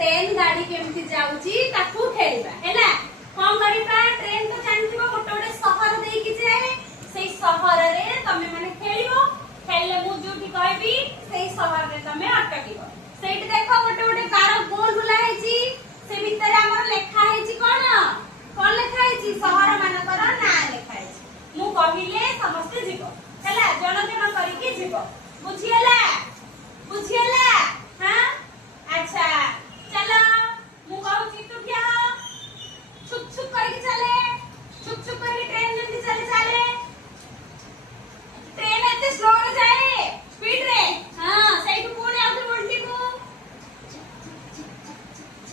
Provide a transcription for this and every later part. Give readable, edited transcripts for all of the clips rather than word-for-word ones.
train गाड़ी केमती जाउची ताकू खेलबा हैला हम करिबा ट्रेन तो जानथिबो गोटे गोटे शहर देई कि जाए सेई शहर रे तमे माने खेलिबो खेलले मु जोठी कहबी सेई शहर रे तमे अटकिबो सेठी देखो गोटे गोटे कार गोल बुला हेची से भीतर हमर लेखा हेची कोन लेखा हेची शहर मानकर ना लेखा हेची मु कहिले समस्त जीवो हैला जन जन करिके जीवो बुझियला हां अच्छा चलो मु कहू तू क्या छुप छुप करके चले छुप छुप करके ट्रेन जल्दी चले ट्रेन एते स्लो रे जाए स्पीड रे हां सही तू कोने आउट बोलती को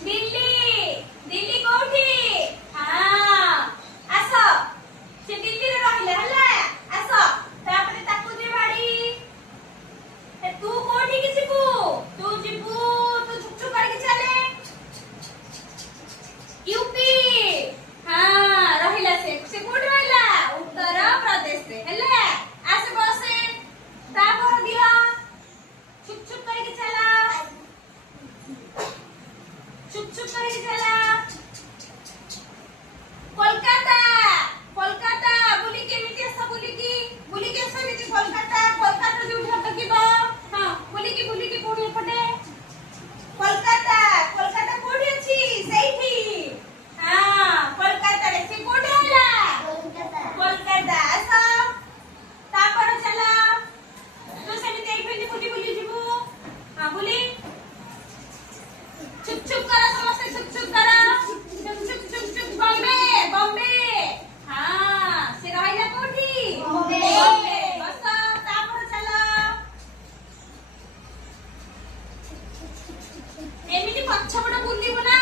दिल्ली कोठी हां आसो से दिल्ली रे रहले हला आसो तापरे ताकू जे बाड़ी ए तू कोठी की जीवू तू छुप छुप करके चले यूपी हां रहिला से कोठ रहिला उत्तर प्रदेश रे हेले आसे बसे तापर दिया छुप छुप करके चला कोलकाता बोली के मिटे सब बोली के समिति कोलकाता जो घट की बा हां बोली की कोडी पटे कोलकाता कोडी अछि सही हां कोलकाता रे से कोडी होला कोलकाता आसा तापर चला तो समिति एक फेंदी बोली जीवू हां बोली चुप चुप करा समस्त चुप करा बॉम्बे हां से रहिला कोठी बॉम्बे बस तापर चला एमिति पछपड़ बुलिबो ना